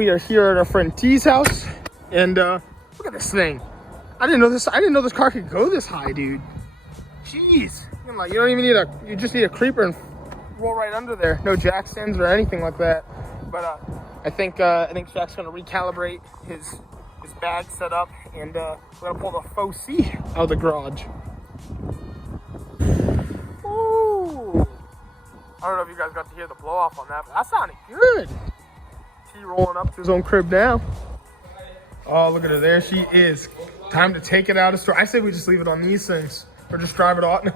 we are here at our friend T's house, and look at this thing. I didn't know this car could go this high, dude. Jeez. I'm like, you don't even need you just need a creeper and roll right under there. No jack stands or anything like that. But I think Shak's gonna recalibrate his bag setup, and we're gonna pull the faux C out of the garage. Ooh. I don't know if you guys got to hear the blow off on that, but that sounded good. T rolling up to his own crib now. Oh, look at her. There she is. Time to take it out of store. I say we just leave it on these things. Or just drive it out. No.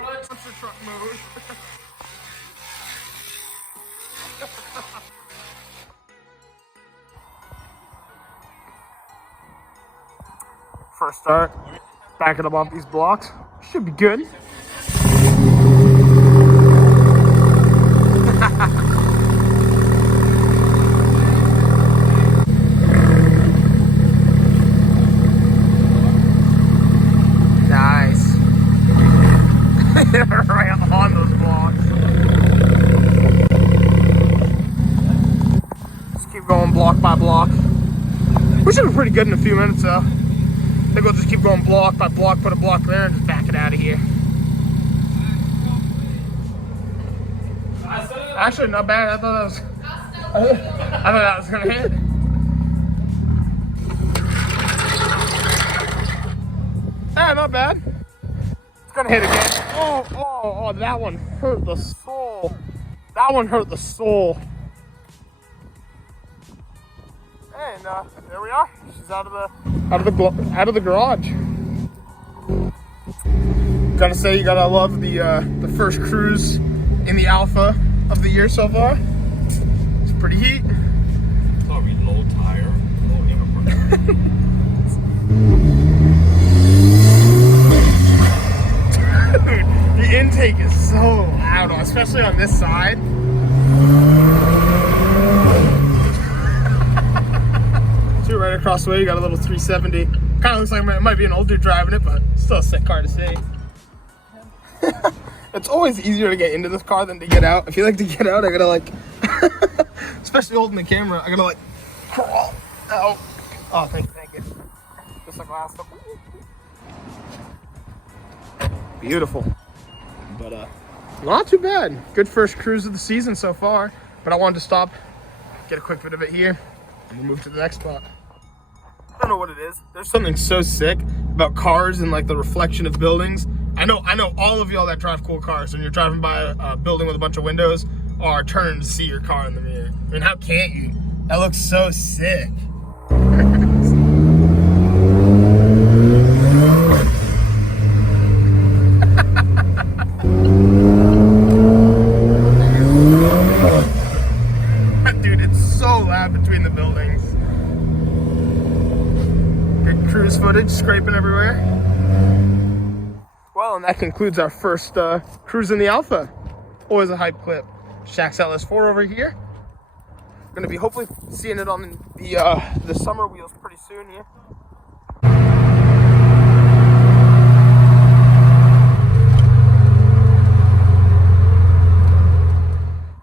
Monster truck mode. First start. Back it up off these blocks. Should be good. Nice. Right on those blocks. Just keep going block by block. We should be pretty good in a few minutes though. I think we'll just keep going block by block, put a block there, and just back it out of here. Actually, not bad. I thought that was gonna hit. Ah, not bad. It's gonna hit again. Oh, that one hurt the soul. That one hurt the soul. And there we are. She's out of the garage. Gotta say, you gotta love the first cruise in the Alfa of the year so far. It's pretty heat. Probably low tire, low air. Dude, the intake is so loud, especially on this side. Two right across the way, you got a little 370. Kind of looks like it might be an old dude driving it, but still a sick car to see. It's always easier to get into this car than to get out. I feel like to get out, I gotta like, especially holding the camera, I gotta like crawl out. Oh, thank you. Just like last time. Beautiful. But not too bad. Good first cruise of the season so far. But I wanted to stop, get a quick bit of it here, and we'll move to the next spot. I don't know what it is. There's something so sick about cars and like the reflection of buildings. I know all of y'all that drive cool cars, when you're driving by a building with a bunch of windows, are turning to see your car in the mirror. I mean, how can't you? That looks so sick. Dude, it's so loud between the buildings. Good cruise footage, scraping everywhere. Well, and that concludes our first cruise in the Alfa. Always a hype clip. Shak's LS4 over here. Going to be hopefully seeing it on the summer wheels pretty soon here.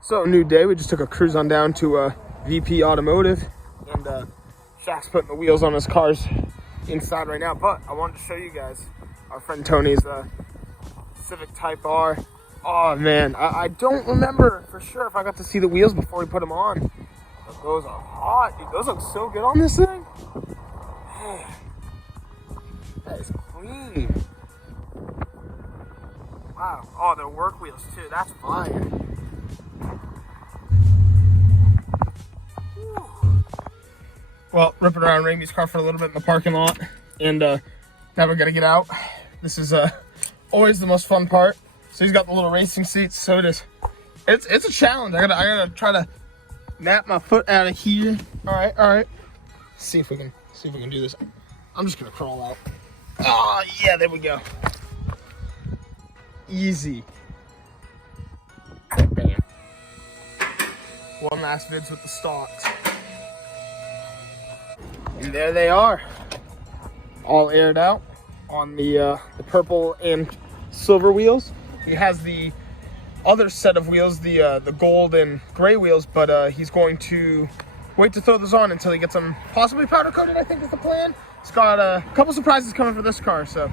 So, new day. We just took a cruise on down to VP Automotive, and Shak's putting the wheels on his cars inside right now. But I wanted to show you guys our friend Tony's Civic Type R. Oh man, I don't remember for sure if I got to see the wheels before we put them on. But those are hot, dude. Those look so good on this thing. Man, that is clean. Wow. Oh, they're work wheels too. That's fire. Whew. Well, ripping around Remy's car for a little bit in the parking lot, and now we're gonna get out. This is always the most fun part. So he's got the little racing seats. So it's a challenge. I gotta try to nap my foot out of here. All right. See if we can do this. I'm just gonna crawl out. Oh yeah, there we go. Easy. Bam. One last vids with the stocks. And there they are, all aired out on the purple and silver wheels. He has the other set of wheels, the gold and gray wheels, but he's going to wait to throw those on until he gets them possibly powder coated, I think is the plan. He's got a couple surprises coming for this car, so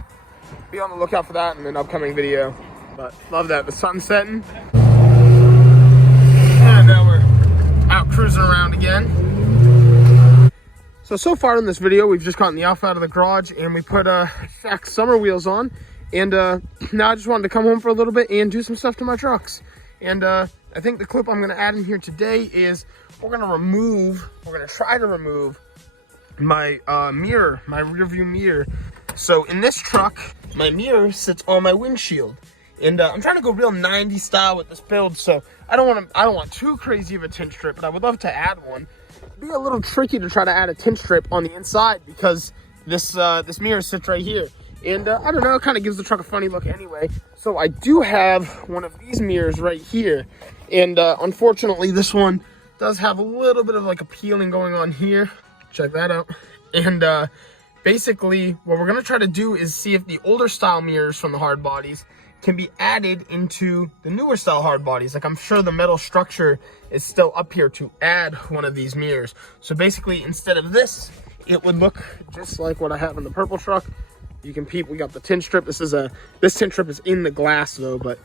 be on the lookout for that in an upcoming video. But love that, the sun's setting. And now we're out cruising around again. So far in this video, we've just gotten the Alfa out of the garage and we put Shak's summer wheels on. And now I just wanted to come home for a little bit and do some stuff to my trucks. And I think the clip I'm gonna add in here today is we're gonna try to remove my mirror, my rear view mirror. So in this truck, my mirror sits on my windshield. And I'm trying to go real 90s style with this build, so I don't want too crazy of a tint strip, but I would love to add one. It'd be a little tricky to try to add a tint strip on the inside because this mirror sits right here. And I don't know, it kind of gives the truck a funny look anyway. So I do have one of these mirrors right here. And unfortunately, this one does have a little bit of like a peeling going on here. Check that out. And basically, what we're going to try to do is see if the older style mirrors from the hard bodies can be added into the newer style hard bodies. Like I'm sure the metal structure is still up here to add one of these mirrors. So basically, instead of this, it would look just like what I have in the purple truck. You can peep, we got the tint strip. This tint strip is in the glass though, but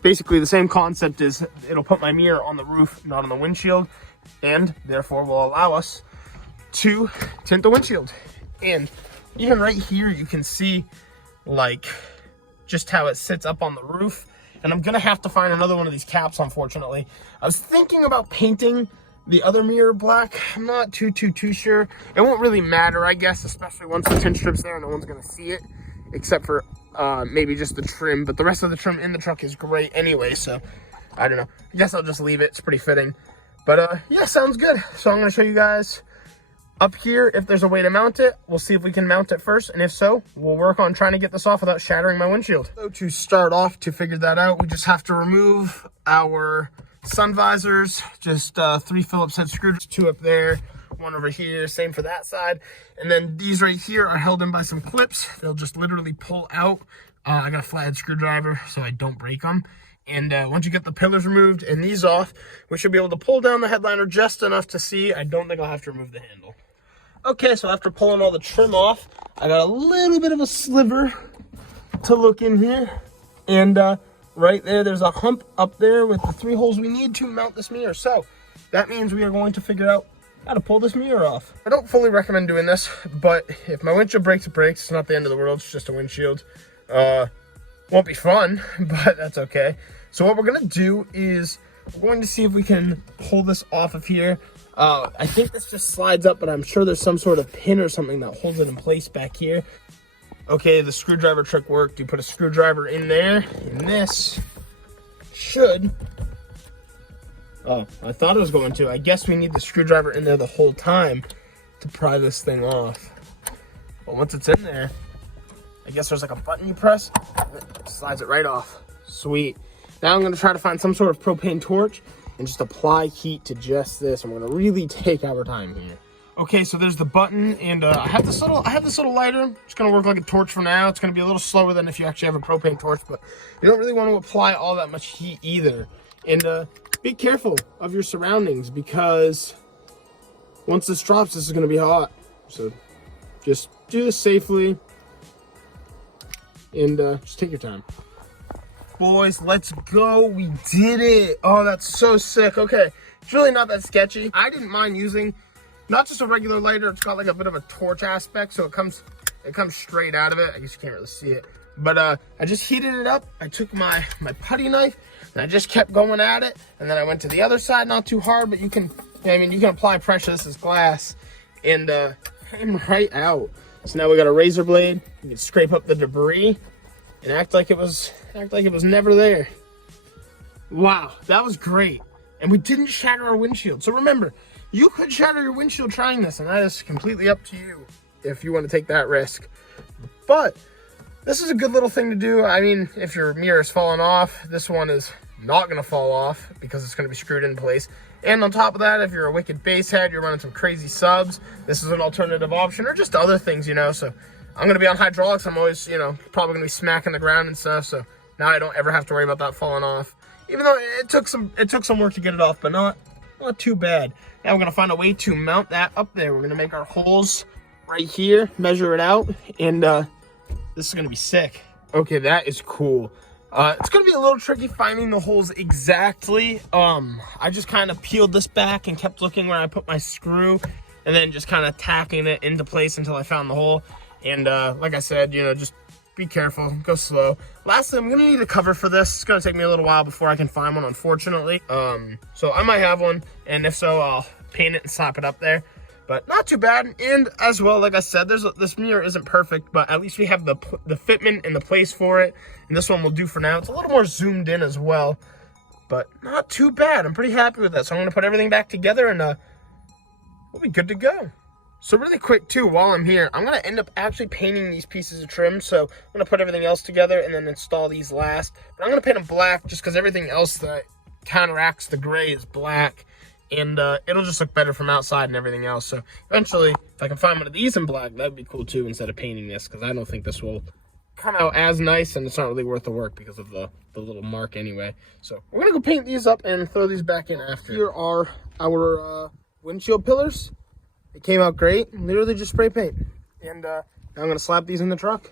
basically the same concept is it'll put my mirror on the roof, not on the windshield, and therefore will allow us to tint the windshield. And even right here, you can see like just how it sits up on the roof. And I'm gonna have to find another one of these caps, unfortunately. I was thinking about painting the other mirror black. I'm not too sure. It won't really matter, I guess, especially once the tint strip's there, no one's gonna see it, except for maybe just the trim, but the rest of the trim in the truck is great anyway, so I don't know. I guess I'll just leave it, it's pretty fitting. But yeah, sounds good. So I'm gonna show you guys up here if there's a way to mount it. We'll see if we can mount it first, and if so, we'll work on trying to get this off without shattering my windshield. So to start off, to figure that out, we just have to remove our sun visors, just 3 Phillips head screws, 2 up there, 1 over here, same for that side. And then these right here are held in by some clips. They'll just literally pull out. I got a flathead screwdriver so I don't break them. And once you get the pillars removed and these off, we should be able to pull down the headliner just enough to see. I don't think I'll have to remove the handle. Okay, so after pulling all the trim off, I got a little bit of a sliver to look in here. And right there's a hump up there with the 3 holes we need to mount this mirror. So that means we are going to figure out how to pull this mirror off. I don't fully recommend doing this, but if my windshield breaks, it breaks. It's not the end of the world, it's just a windshield. Won't be fun, but that's okay. So what we're gonna do is we're going to see if we can pull this off of here. I think this just slides up, but I'm sure there's some sort of pin or something that holds it in place back here. Okay, the screwdriver trick worked. You put a screwdriver in there, and this should... Oh, I thought it was going to. I guess we need the screwdriver in there the whole time to pry this thing off. But once it's in there, I guess there's like a button you press, it slides it right off. Sweet. Now I'm going to try to find some sort of propane torch and just apply heat to just this. I'm going to really take our time here. Okay, so there's the button, and I have this little lighter. It's going to work like a torch for now. It's going to be a little slower than if you actually have a propane torch, but you don't really want to apply all that much heat either. And be careful of your surroundings, because once this drops, this is going to be hot. So just do this safely, and just take your time. Boys, let's go. We did it. Oh, that's so sick. Okay, it's really not that sketchy. I didn't mind using not just a regular lighter. It's got like a bit of a torch aspect, so it comes straight out of it. I guess you can't really see it, but I just heated it up. I took my putty knife and I just kept going at it, and then I went to the other side, not too hard, but you can apply pressure. This is glass, and came right out. So now we got a razor blade. You can scrape up the debris and act like it was never there. Wow, that was great. And we didn't shatter our windshield. So remember, you could shatter your windshield trying this, and that is completely up to you if you want to take that risk. But this is a good little thing to do. I mean, if your mirror is falling off, this one is not going to fall off because it's going to be screwed in place. And on top of that, if you're a wicked bass head, you're running some crazy subs, this is an alternative option, or just other things, you know. So I'm going to be on hydraulics. I'm always, probably going to be smacking the ground and stuff. So now I don't ever have to worry about that falling off. even though it took some work to get it off, but not too bad. Now we're gonna find a way to mount that up there. We're gonna make our holes right here, measure it out, and this is gonna be sick. Okay, that is cool. It's gonna be a little tricky finding the holes exactly. I just kind of peeled this back and kept looking where I put my screw, and then just kind of tacking it into place until I found the hole. And like I said, you know, just be careful, go slow. Lastly, I'm gonna need a cover for this. It's gonna take me a little while before I can find one, unfortunately. So I might have one, and if so, I'll paint it and slap it up there. But not too bad. And as well, like I said, this mirror isn't perfect, but at least we have the fitment and the place for it. And this one will do for now. It's a little more zoomed in as well, but not too bad. I'm pretty happy with that. So I'm gonna put everything back together, and we'll be good to go. So really quick too, while I'm here, I'm gonna end up actually painting these pieces of trim. So I'm gonna put everything else together and then install these last. But I'm gonna paint them black just because everything else that counteracts the gray is black. And it'll just look better from outside and everything else. So eventually, if I can find one of these in black, that'd be cool too, instead of painting this, because I don't think this will come out as nice, and it's not really worth the work because of the little mark anyway. So we're gonna go paint these up and throw these back in after. Here are our windshield pillars. It came out great, literally just spray paint. And now I'm gonna slap these in the truck.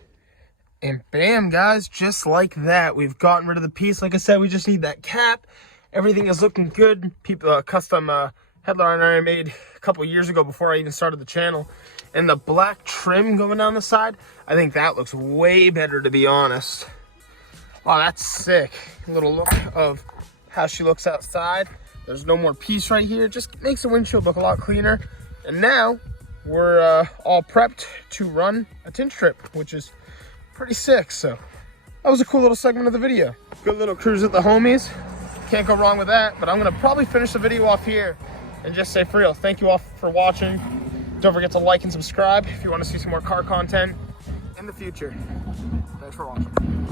And bam, guys, just like that, we've gotten rid of the piece. Like I said, we just need that cap. Everything is looking good. People custom headliner I made a couple years ago before I even started the channel. And the black trim going down the side, I think that looks way better, to be honest. Wow, that's sick. A little look of how she looks outside. There's no more piece right here. Just makes the windshield look a lot cleaner. And now we're all prepped to run a tint strip, which is pretty sick. So that was a cool little segment of the video. Good little cruise with the homies. Can't go wrong with that. But I'm gonna probably finish the video off here and just say, for real, thank you all for watching. Don't forget to like and subscribe if you want to see some more car content in the future. Thanks for watching.